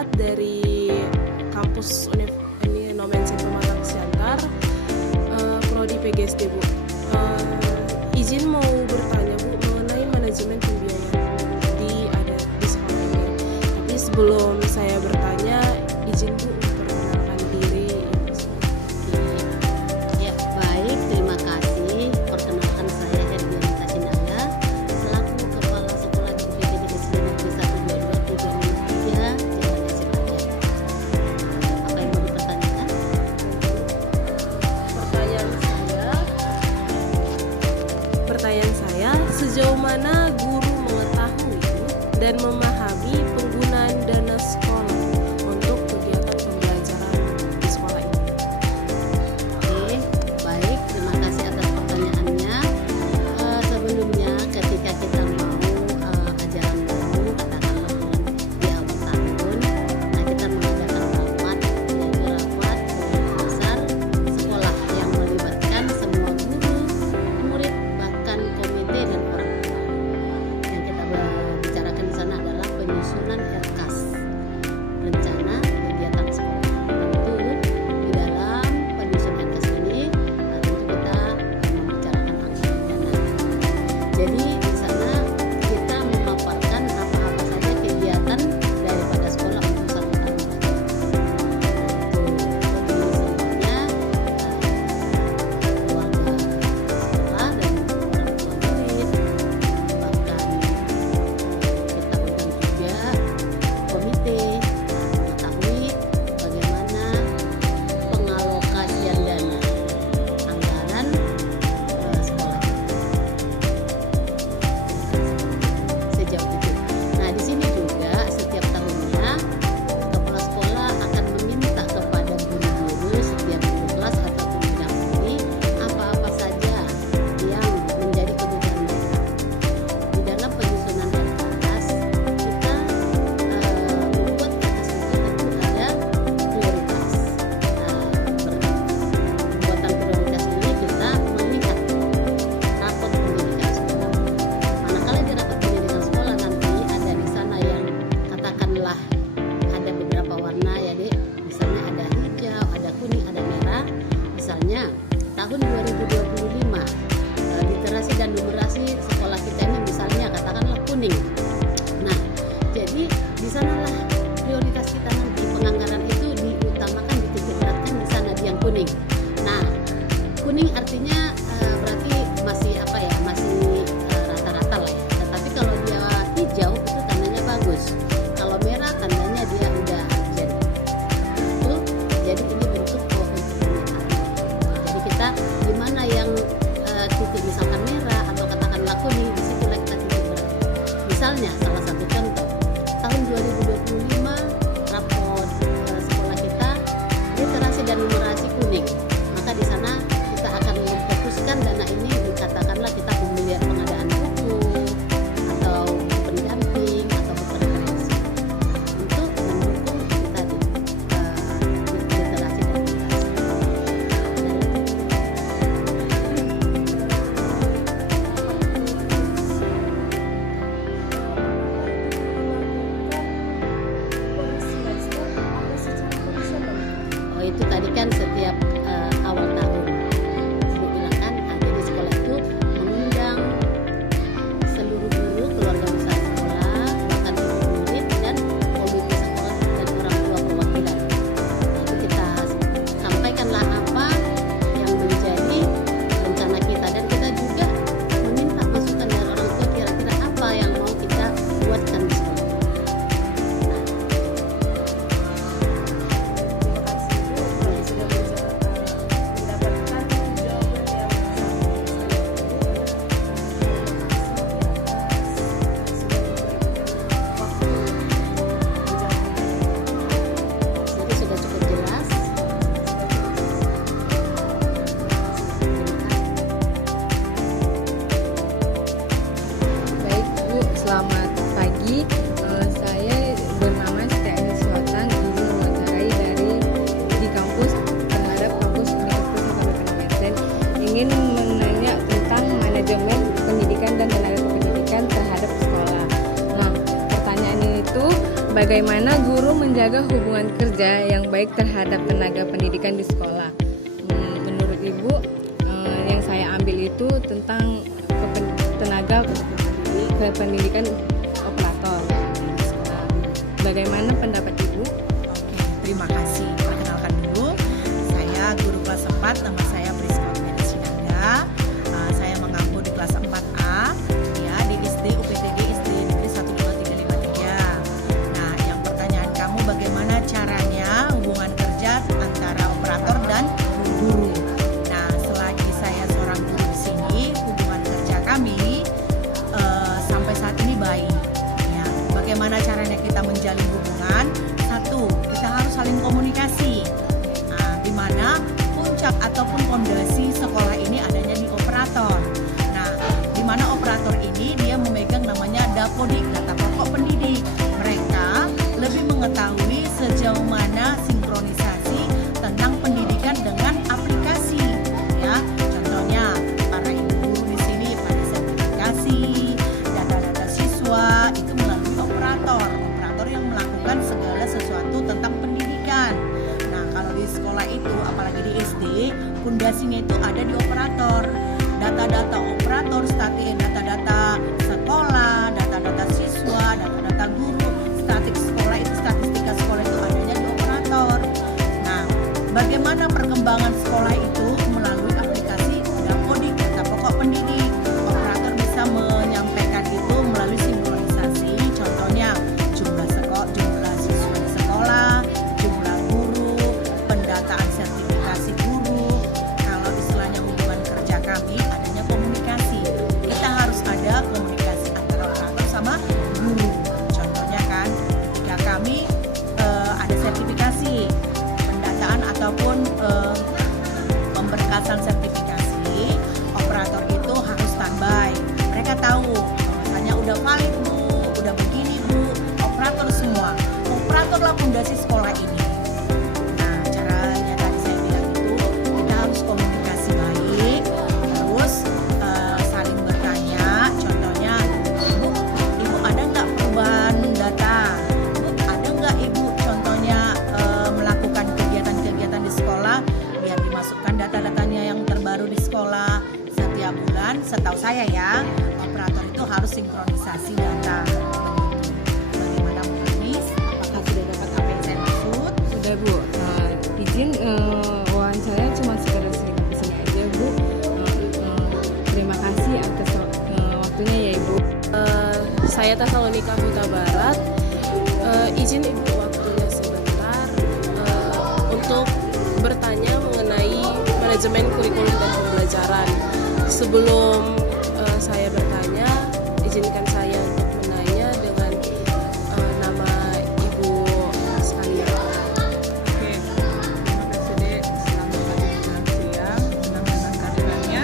Muhammad dari kampus ini Nomensen Pematang Siantar, prodi PGSD Bu. Izin mau bertanya Bu mengenai manajemen pembiayaan di sekolah ini. Tapi sebelum saya bertanya, izin Bu memperkenalkan diri. Ya, baik, terima kasih. Perkenalkan saya Herdianita Cindaya, selaku Kepala Sekolah di UPT Negeri 122 Tujuan 3 Jalan Aceh. Apa yang mau dipertanyakan? Pertanyaan saya, sejauh mana guru mengetahui dan memahami penggunaan dana sekolah untuk kegiatan pembelajaran di sekolah ini? Oke, baik, terima kasih atas pertanyaannya. Sebelumnya ketika kita mau ajaran baru, katakanlah di awal tahun, nah kita mengadakan rapat, yaitu rapat besar sekolah yang melibatkan semua guru, murid, bahkan komite dan orang tua. Yang kita bicarakan di sana adalah penyusunan RKAS, rencana kegiatan sekolah. Tentu di dalam penyusunan RKAS ini tentu kita membicarakan anggaran dana. Jadi di sana kita memaparkan apa-apa saja kegiatan daripada sekolah untuk satu tahun belajar. Itu misalnya keluarga sekolah dan orang tua murid, bahkan kita undang juga komite mengetahui bagaimana pengalokasian dana anggaran sekolah sejauh itu. Nah, di sini juga setiap tahunnya kepala sekolah akan meminta kepada guru-guru setiap guru kelas ataupun mendahului apa-apa saja yang menjadi kebutuhan mereka. Di dalam penyusunan RKAS kita membuat atas itu tentu ada prioritas. Pembuatan prioritas ini kita melihat rapot pendidikan sekolah. Manakala di rapot pendidikan sekolah nanti ada di sana yang katakanlah ada beberapa warna ya Dek. Misalnya ada hijau, ada kuning, ada merah. Misalnya tahun 2025 literasi dan numerasi sekolah kita ini misalnya katakanlah kuning. Nah, jadi di sanalah prioritas kita nanti penganggaran itu diutamakan, dititikberatkan di sana di yang kuning. Nah, kuning artinya berarti masih apa ya, masih rata-rata lah ya. Tetapi kalau dia hijau itu tandanya bagus. Kalau merah tandanya dia udah urgent. Itu jadi ini bentuk untuk pernyataan. Jadi kita gimana yang titik misalkan merah atau katakanlah kuning, disitulah kita titik berat. Misalnya salah satu contoh tahun 2025 rapot sekolah kita literasi dan numerasi kuning, maka di sana kita akan memfokuskan dana ini dikatakanlah kita pembelian pengadaan buku atau pendamping atau referensi untuk mendukung kita di literasi dan numerasi. Bagaimana guru menjaga hubungan kerja yang baik terhadap tenaga pendidikan di sekolah? Menurut Ibu, yang saya ambil itu tentang tenaga pendidikan operator di sekolah. Bagaimana pendapat Ibu? Oke, terima kasih. Perkenalkan dulu, saya guru kelas 4, nama saya Priska Sinanda. Saya mengaku di kelas 4A, ya, di SD UPTD SD Negeri 12353. Nah, yang pertanyaan kamu bagaimana caranya hubungan kerja antara operator dan guru. Nah, selagi saya seorang guru di sini, hubungan kerja kami sampai saat ini baik. Ya, bagaimana caranya kita menjalin hubungan? Satu, kita harus saling komunikasi. Nah, di mana puncak ataupun fondasi sekolah ini adanya di operator. Nah, di mana operator ini dia memegang namanya Dapodik, data pokok pendidik. Mereka lebih mengetahui sejauh mana sinkronisasi tentang pendidikan dengan aplikasi. Ya, contohnya para ibu guru di sini pada sertifikasi data-data siswa itu melalui operator yang melakukan segala sesuatu tentang pendidikan. Nah, kalau di sekolah itu, apalagi di SD, pondasinya itu ada di operator. Data-data operator, data-data sekolah, data-data siswa, data-data guru, statistika sekolah itu adanya di operator. Nah, bagaimana perkembangan sekolah itu melalui aplikasi Dapodik, data pokok pendidik. Operator bisa menyampaikan itu melalui sinkronisasi, contohnya jumlah siswa di sekolah, jumlah guru, pendataan sertifikasi guru. Kalau istilahnya hubungan kerja kami adanya komunikasi. Kita harus ada komunikasi antara operator sama guru. Contohnya kan, jika kami ada sertifikasi, pendataan ataupun pemberkasan sertifikasi, operator itu harus standby. Mereka tahu, misalnya udah valid Bu, udah begini Bu, operator semua. Operatorlah fondasi sekolah ini. Nah, caranya tadi saya bilang itu kita harus komunikasi baik, terus saling bertanya. Contohnya, ibu ada nggak perubahan data? Bu, ada nggak ibu contohnya melakukan kegiatan-kegiatan di sekolah biar dimasukkan data-datanya yang terbaru di sekolah setiap bulan. Setahu saya ya, operator itu harus sinkronisasi data. Bagaimana Bu Anis? Apakah sudah dapat apa yang saya maksud? Sudah Bu, izin wawancara cuma sekedar sini aja Bu. Terima kasih atas waktunya ya Ibu. Saya Tasalonika Huta Barat. Izin Ibu waktunya sebentar untuk bertanya mengenai manajemen kurikulum dan pembelajaran. Sebelum saya bertanya, izinkan saya untuk menanya dengan nama Ibu sekalian. Oke, terima kasih Dek. Selamat pagi menjelang siang. Senang dengan kehadirannya.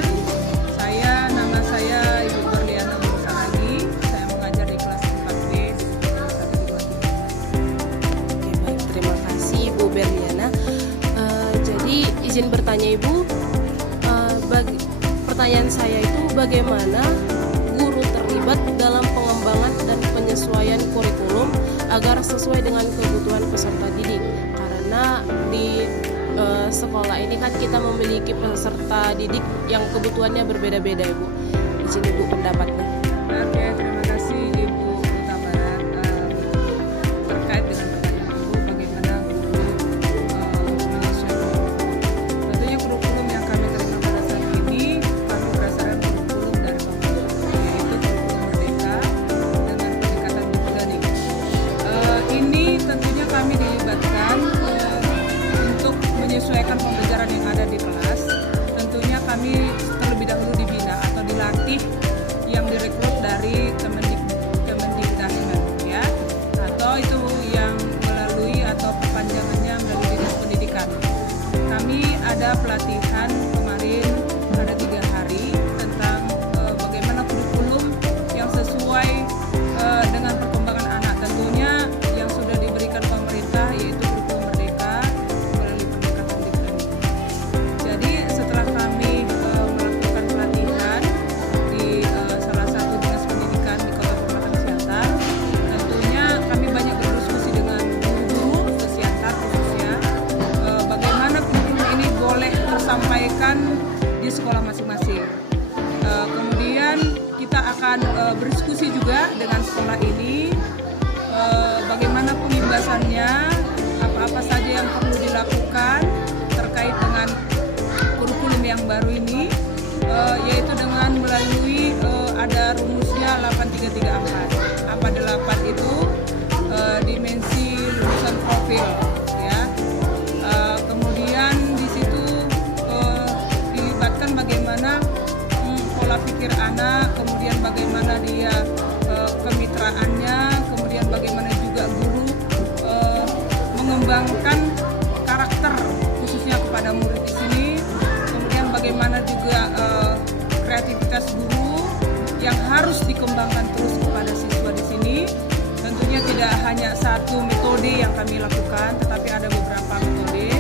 Nama saya Ibu Berliana Mursalagi. Saya mengajar di kelas 4B di 123. Oke, baik, terima kasih Ibu Berliana. Jadi izin bertanya Ibu, pertanyaan saya itu bagaimana guru terlibat dalam pengembangan dan penyesuaian kurikulum agar sesuai dengan kebutuhan peserta didik. Karena di sekolah ini kan kita memiliki peserta didik yang kebutuhannya berbeda-beda Ibu. Izin Ibu pendapatnya. Oke, terima kasih Ibu Huta Barat. Terkait dengan pertanyaan Ibu, bagaimana guru menyesuaikan kurikulum. Tentunya kurikulum yang kami terima pada saat ini kami berdasarkan kurikulum dari pemerintah, yaitu kurikulum Merdeka dengan peningkatan Bidang. Ini tentunya kami dilibatkan untuk menyesuaikan pembelajaran yang ada di kelas. Tentunya kami terlebih dahulu dibina atau dilatih yang direkrut dari ini, bagaimana pengimbasannya, apa-apa saja yang perlu dilakukan terkait dengan kurikulum yang baru ini, yaitu dengan melalui ada rumusnya 8334. Apa 8 itu? Dimensi lulusan profil, ya. Kemudian di situ dilibatkan bagaimana pola pikir anak, kemudian bagaimana dia kemitraannya, kemudian bagaimana juga guru mengembangkan karakter khususnya kepada murid di sini, kemudian bagaimana juga kreativitas guru yang harus dikembangkan terus kepada siswa di sini. Tentunya tidak hanya satu metode yang kami lakukan, tetapi ada beberapa metode.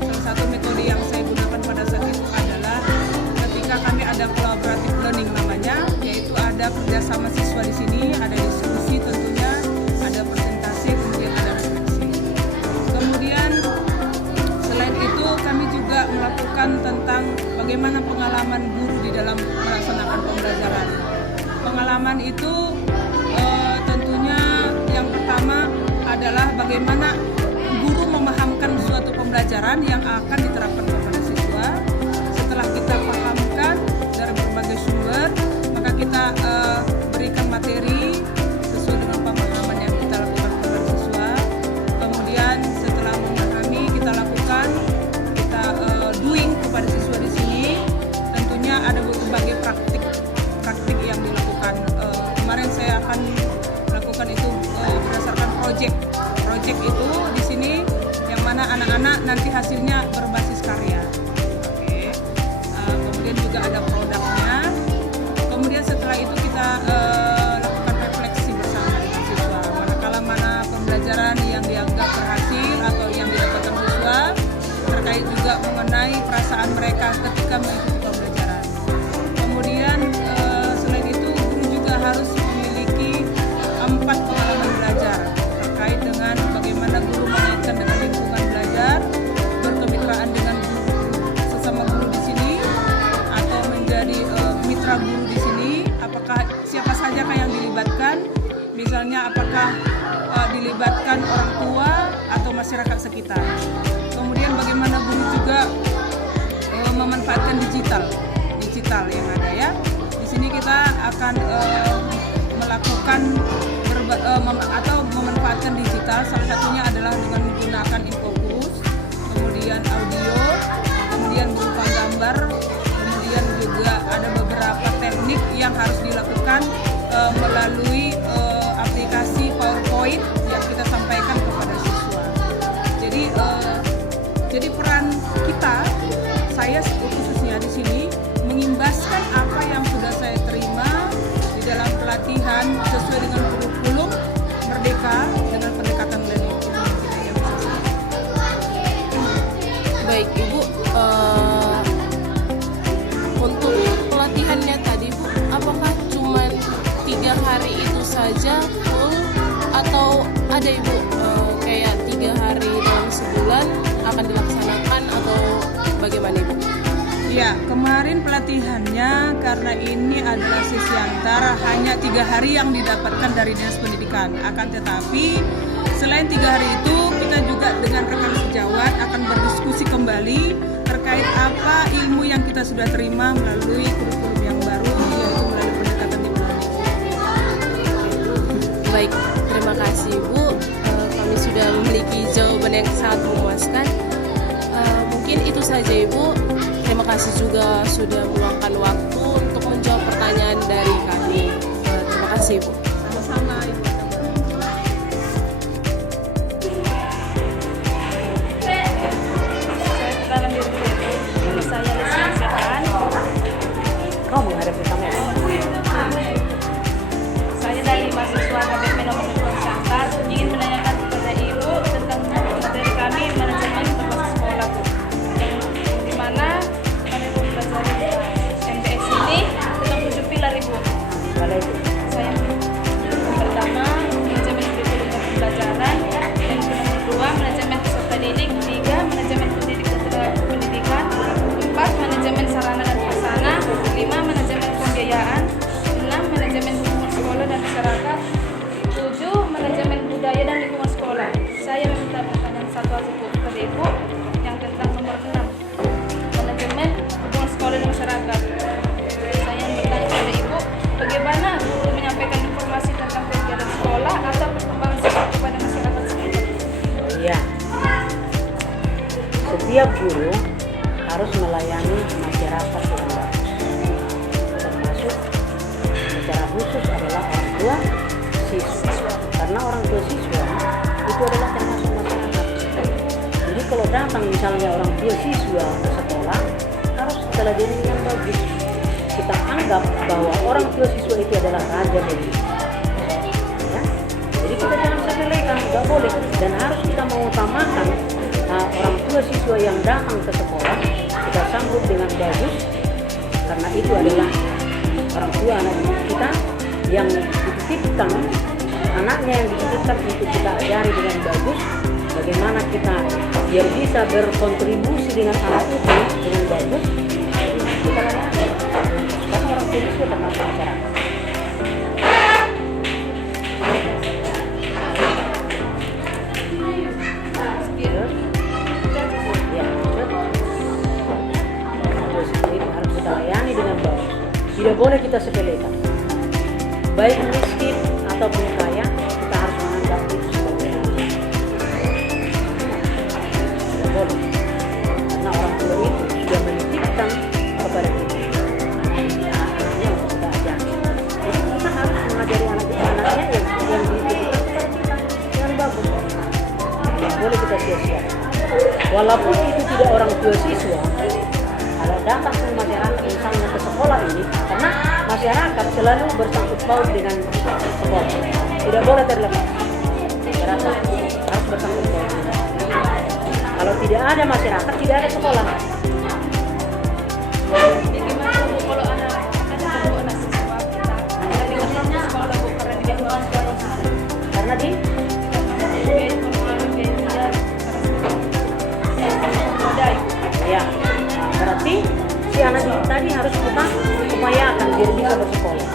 Salah satu metode yang saya gunakan pada saat itu adalah ketika kami ada collaborative learning namanya, yaitu ada kerjasama siswa di sini, ada diskusi tentunya, ada presentasi, kemudian ada refleksi. Kemudian selain itu kami juga melakukan tentang bagaimana pengalaman guru di dalam melaksanakan pembelajaran. Pengalaman itu tentunya yang pertama adalah bagaimana guru memahamkan suatu pembelajaran yang akan diterapkan kepada siswa. Setelah kita pahamkan dari berbagai sumber, maka kita berikan materi sesuai dengan pemahaman yang kita lakukan kepada siswa. Kemudian setelah memahami, kita lakukan, kita doing kepada siswa di sini. Tentunya ada berbagai praktik yang dilakukan. Kemarin saya akan lakukan itu berdasarkan project itu di sini, yang mana anak-anak nanti hasilnya berbasis karya. Oke. Kemudian juga ada produknya. Kemudian setelah itu kita lakukan refleksi bersama dengan siswa. Manakala mana pembelajaran yang dianggap berhasil atau yang didapatkan siswa, terkait juga mengenai perasaan mereka ketika mengikuti pembelajaran. Kemudian selain itu guru juga harus memiliki 4 pengalaman belajar terkait dengan bagaimana guru mengaitkan dengan lingkungan belajar, berkemitraan dengan sesama guru di sini, atau menjadi mitra guru di sini. Apakah siapa saja yang dilibatkan? Misalnya apakah dilibatkan orang tua atau masyarakat sekitar. Kemudian bagaimana guru juga memanfaatkan digital yang ada, ya. Di sini kita akan melakukan atau memanfaatkan digital. Salah satunya adalah dengan menggunakan infocus, kemudian audio, kemudian berupa gambar, kemudian juga ada beberapa teknik yang harus dilakukan melalui aplikasi PowerPoint yang kita sampaikan kepada siswa. Jadi peran kita, saya khususnya di sini, mengimbaskan apa yang sudah saya terima di dalam pelatihan sesuai dengan kurikulum Merdeka dengan pendekatan learning. Itu mungkin yang bisa saya. Baik Ibu, untuk pelatihannya tadi Bu, apakah cuma 3 hari itu saja full atau ada Ibu kayak 3 hari dalam sebulan akan dilaksanakan atau bagaimana Ibu? Ya, kemarin pelatihannya karena ini adalah sesi antar hanya 3 hari yang didapatkan dari Dinas Pendidikan. Akan tetapi selain 3 hari itu kita juga dengan rekan sejawat akan berdiskusi kembali terkait apa ilmu yang kita sudah terima melalui kurikulum yang baru, yaitu melalui pendekatan dimulai. Baik, terima kasih Bu. Kami sudah memiliki jawaban yang sangat memuaskan. Mungkin itu saja Ibu. Terima kasih juga sudah meluangkan waktu untuk menjawab pertanyaan dari kami. Terima kasih Ibu. Sama-sama Ibu. Saya lisensiakan. Kau menghadapi kamera. Saya dari mahasiswa KBP nomor 1 Sangkar ingin menanyakan kepada Ibu tentang materi kami manajemen berbasis sekolah, di mana kami mempelajari MBS ini tentang 7 pilar Ibu. Saya setiap guru harus melayani masyarakat yang bagus, termasuk secara khusus adalah orang tua siswa, karena orang tua siswa itu adalah termasuk masyarakat. Jadi kalau datang misalnya orang tua siswa ke sekolah, harus kita layani dengan bagus. Kita anggap bahwa orang tua siswa itu adalah raja dari ya. Jadi kita jangan sepelekan, nggak boleh, dan harus kita mengutamakan orang tua siswa yang datang ke sekolah, kita sambut dengan bagus, karena itu adalah orang tua anak kita yang dititipkan, anaknya yang dititipkan untuk kita ajari dengan bagus, bagaimana kita biar bisa berkontribusi dengan anak itu dengan bagus, kita layani. Karena orang tua siswa termasuk masyarakat. Tidak boleh kita sepelekan. Baik miskin ataupun kaya, kita harus menganggap itu sebagai raja. Tidak boleh. Karena orang tua itu sudah menitipkan kepada kita. Anaknya untuk kita ajari. Jadi kita harus mengajari anaknya yang dititipkan kepada kita dengan bagus. Tidak boleh kita sia-siakan. Walaupun itu tidak orang tua siswa, kalau datang ke masyarakat misalnya ke sekolah ini, karena masyarakat selalu bersangkut paut dengan sekolah, tidak boleh terlepas. Masyarakat harus bersangkut paut. Kalau tidak ada masyarakat, tidak ada sekolah. Gimana Bu kalau anak siswa kita dari sekolah Bu karena tidak Karena di ya, berarti si anak tadi harus kita upayakan biar bisa bersekolah.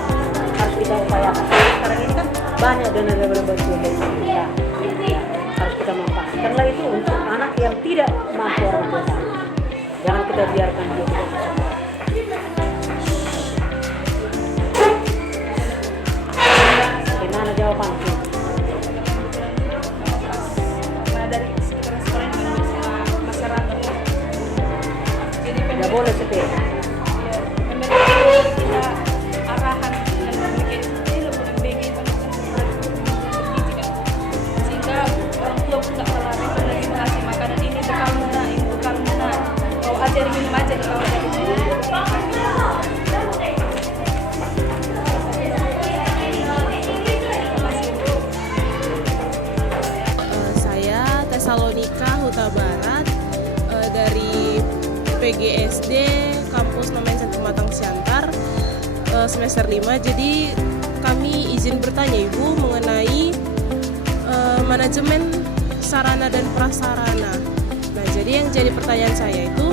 Harus kita upayakan. Sekarang ini kan banyak dana bantuan dari pemerintah. Ya, harus kita manfaatkan. Karena itu untuk anak yang tidak mampu orang tua. Jangan kita biarkan dia tidak bersekolah. Gimana jawabannya? dari sekitar sekolah ini masyarakat jadi Tidak boleh sepele. memberikan kita arahan dan memberikan BG sehingga orang tua pun tak salah lagi mengasih makanan ini bekal muna kau ajari minum aja kau ajari Tesalonika Huta Barat dari PGSD Kampus Nomen Sentrum Matang Siantar semester 5. Jadi kami izin bertanya Ibu mengenai manajemen sarana dan prasarana. Nah, jadi yang jadi pertanyaan saya itu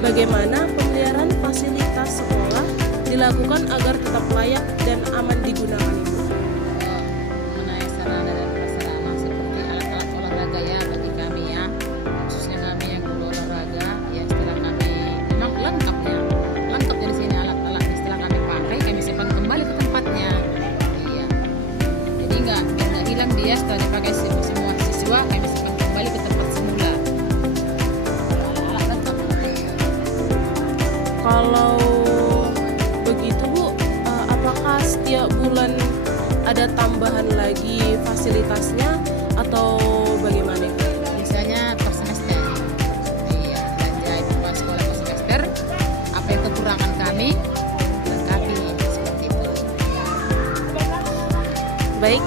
bagaimana pemeliharaan fasilitas sekolah dilakukan agar tetap layak dan aman digunakan Ibu? Mengenai sarana dan prasarana seperti alat-alat olahraga ya bagi kami ya, khususnya kami yang guru olahraga ya, setelah kami memang lengkap di sini alat-alat, setelah kami pakai kami simpan kembali ke tempatnya. Iya, jadi nggak hilang dia setelah dipakai semua siswa, kami simpan kembali ke tempat semula. Alat lengkap. Kalau begitu Bu, apakah setiap bulan ada tambahan lagi fasilitasnya atau bagaimana? Biasanya per semester. Iya, belanja itu pas sekolah per semester. Apa yang kekurangan kami lengkapi seperti itu. Baik,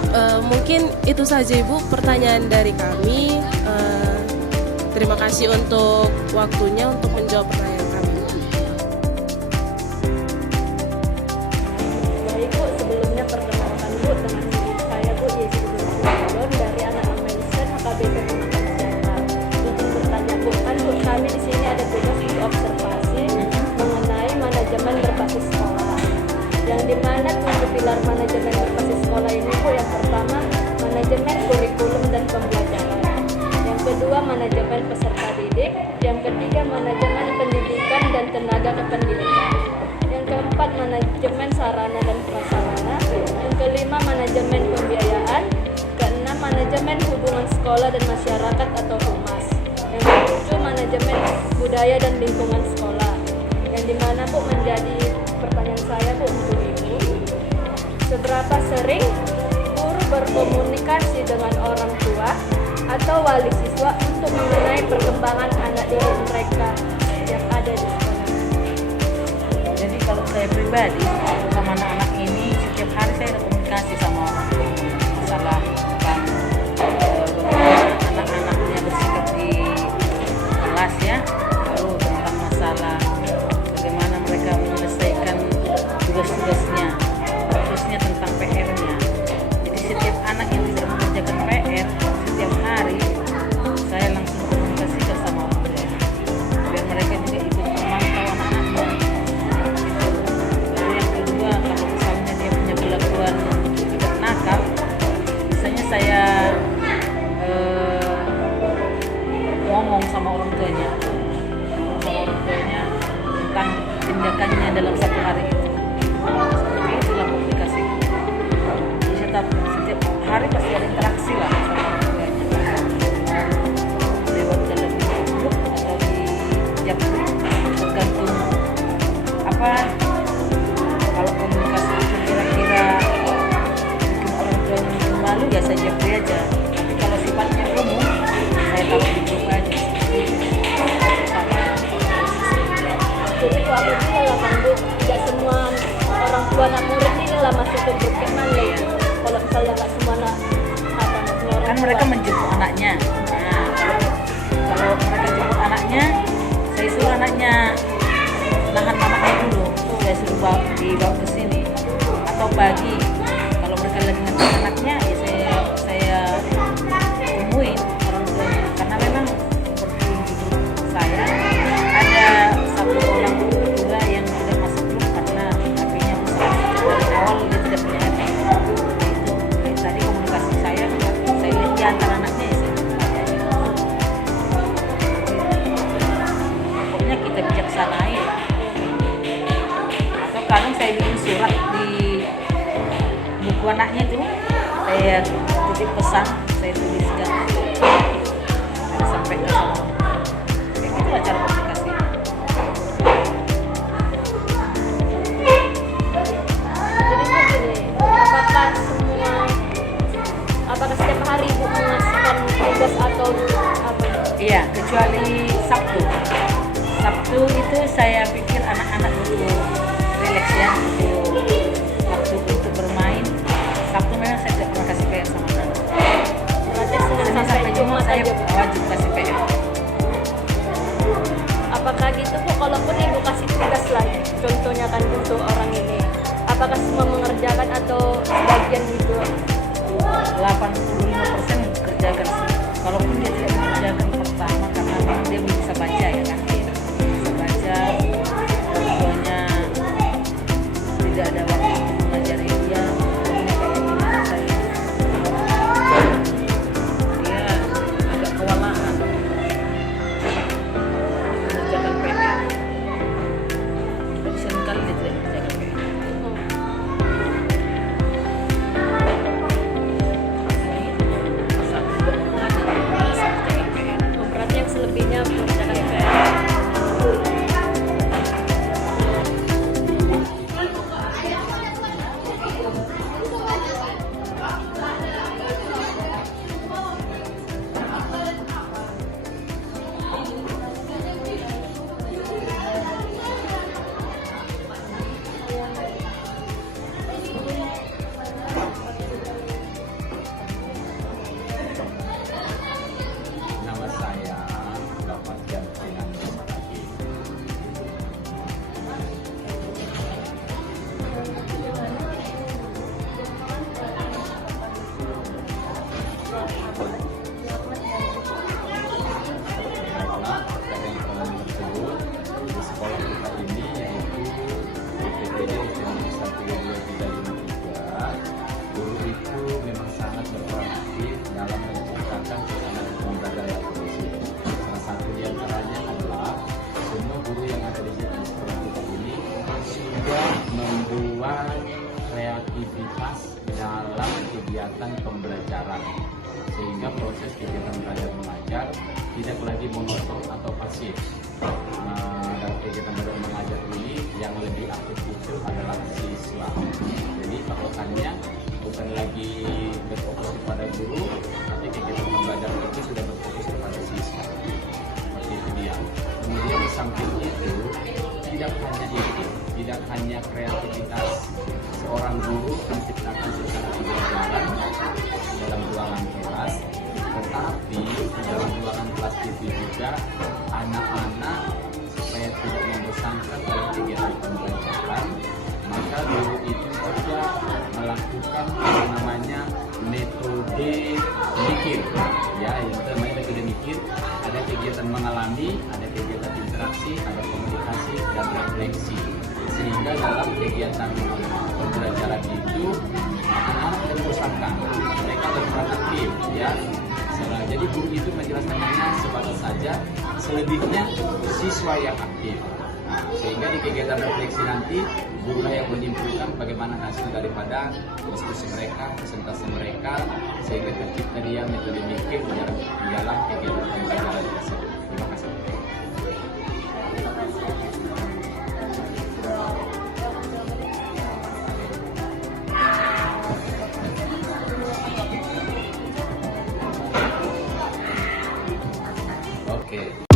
mungkin itu saja Ibu pertanyaan dari kami. Terima kasih untuk waktunya untuk menjawab pertanyaan kami. Baik Bu, sebelumnya perkenalkan Bu, dengan saya Bu Yesi Budon dari anak Nomensen HKBP Pematang Siantar. Untuk bertanya Bu, kan Bu kami di sini ada tugas untuk observasi mengenai manajemen berbasis sekolah. Yang dimana untuk pilar manajemen berbasis sekolah ini Bu, yang pertama manajemen kurikulum dan pembelajaran, yang kedua manajemen peserta didik, yang ketiga manajemen pendidikan dan tenaga kependidikan, yang keempat manajemen sarana dan prasarana, yang kelima manajemen pembiayaan, keenam manajemen hubungan sekolah dan masyarakat atau humas, yang ketujuh manajemen budaya dan lingkungan sekolah. Yang dimana Bu menjadi pertanyaan saya Bu untuk Ibu, seberapa sering guru berkomunikasi dengan orang tua atau wali siswa untuk mengenai perkembangan anak didik mereka yang ada di sekolah? Jadi kalau saya pribadi sama anak-anak ini setiap hari saya ada komunikasi sama orang tua masalah tentang bagaimana anak-anaknya bersikap di kelas ya, lalu tentang masalah bagaimana mereka menyelesaikan tugas-tugasnya, khususnya tentang PR-nya. Jadi setiap anak yang tidak mengerjakan PR setiap hari saya langsung komunikasikan sama orang tua biar mereka juga ikut memantau anak-anaknya. Lalu yang kedua, kalau misalnya dia punya kelakuan tidak nakal, biasanya saya ngomong sama orang tuanya tentang tindakannya dalam satu hari itu. Seperti itulah komunikasi. Jadi setiap hari pasti ada interaksi lah sama orang tuanya, lewat dalam grup atau di japri, tergantung apa. Kalau komunikasi itu kira-kira bikin orang tuanya mungkin malu ya saya japri aja, tapi kalau sifatnya umum saya taruh di grup aja. Jadi Bu apabila lah kan Bu, tidak semua orang tua anak murid ini lah masuk ke grup Kemhan lah ya. Kalau misalnya nggak semua anak semua orang Kan tua. mereka menjemput anaknya. Nah, kalau mereka jemput anaknya, saya suruh anaknya nahan mamanya dulu. Saya suruh dibawa ke sini. Atau pagi, kalau mereka lagi ngantar anaknya, ya saya temuin orang tuanya. Karena memang seperti di grup saya ada satu orang tua yang tidak masuk grup karena HP-nya rusak. Dari awal dia tidak punya HP. Itu tadi komunikasi saya lihat di antara anaknya ya saya tanya. Pokoknya kita bijaksanai. Atau kadang saya bikin surat di buku anaknya itu, saya titip pesan, saya tuliskan, saya sampaikan sama orang. Kayak gitu lah cara komunikasi. Jadi Bu gini, apakah setiap hari Bu mengasihkan tugas atau apa? Iya, kecuali Sabtu. Sabtu itu saya pikir anak-anak butuh relax ya, butuh waktu untuk bermain. Sabtu memang saya tidak pernah kasih PR sama anak. Berarti Senin Senin sampai Jumat saya aja, Bu. wajib kasih PR. Apakah gitu Bu, kalaupun Ibu kasih tugas lah, contohnya kan untuk orang ini, apakah semua mengerjakan atau sebagian gitu? 85% kerjakan sih. Kalaupun dia tidak mengerjakan pertama karena memang dia belum bisa baca ya kan. Bisa baca, orang tuanya tidak ada waktu untuk mengajari dia. Pokoknya kayak gimana saya. Dia agak kewalahan mengerjakan PR. Jadi seringkali dia tidak mengerjakan PR. Berarti yang selebihnya mengerjakan PR. Nama saya Bapak Jamsinan Pagi. Di sekolah kita ini yaitu UPTD Indonesia 32353, guru itu memang sangat berperan aktif dalam menciptakan suasana kekeluargaan yang kondusif. Salah satu di antaranya adalah semua guru yang ada di sekolah kita ini sudah membuat kreativitas dalam kegiatan pembelajaran, sehingga proses kegiatan belajar mengajar tidak lagi monoton atau pasif interaksi. Dalam kegiatan belajar mengajar ini yang lebih aktif itu adalah siswa. Jadi patokannya bukan lagi berfokus kepada guru, tapi kegiatan pembelajaran itu sudah berfokus kepada siswa. Seperti itu dia. Kemudian di samping itu tidak hanya kreativitas seorang guru menciptakan suasana pembelajaran dalam ruangan kelas, tetapi di dalam ruangan kelas itu juga anak-anak supaya tidak membosankan dalam kegiatan pembelajaran, maka guru itu juga melakukan yang namanya metode mikir, ya, yang namanya metode mikir. Ada kegiatan mengalami, ada kegiatan interaksi, ada komunikasi dan refleksi. Sehingga dalam kegiatan pembelajaran itu anak-anak tidak membosankan, mereka berperan aktif, ya. Jadi guru itu menjelaskannya sebatas saja, selebihnya siswa yang aktif. Nah, sehingga di kegiatan refleksi nanti guru yang menyimpulkan bagaimana hasil daripada diskusi mereka, presentasi mereka, sehingga tercipta dia metode mikir di dalam kegiatan pembelajaran tersebut. Terima kasih. Oke.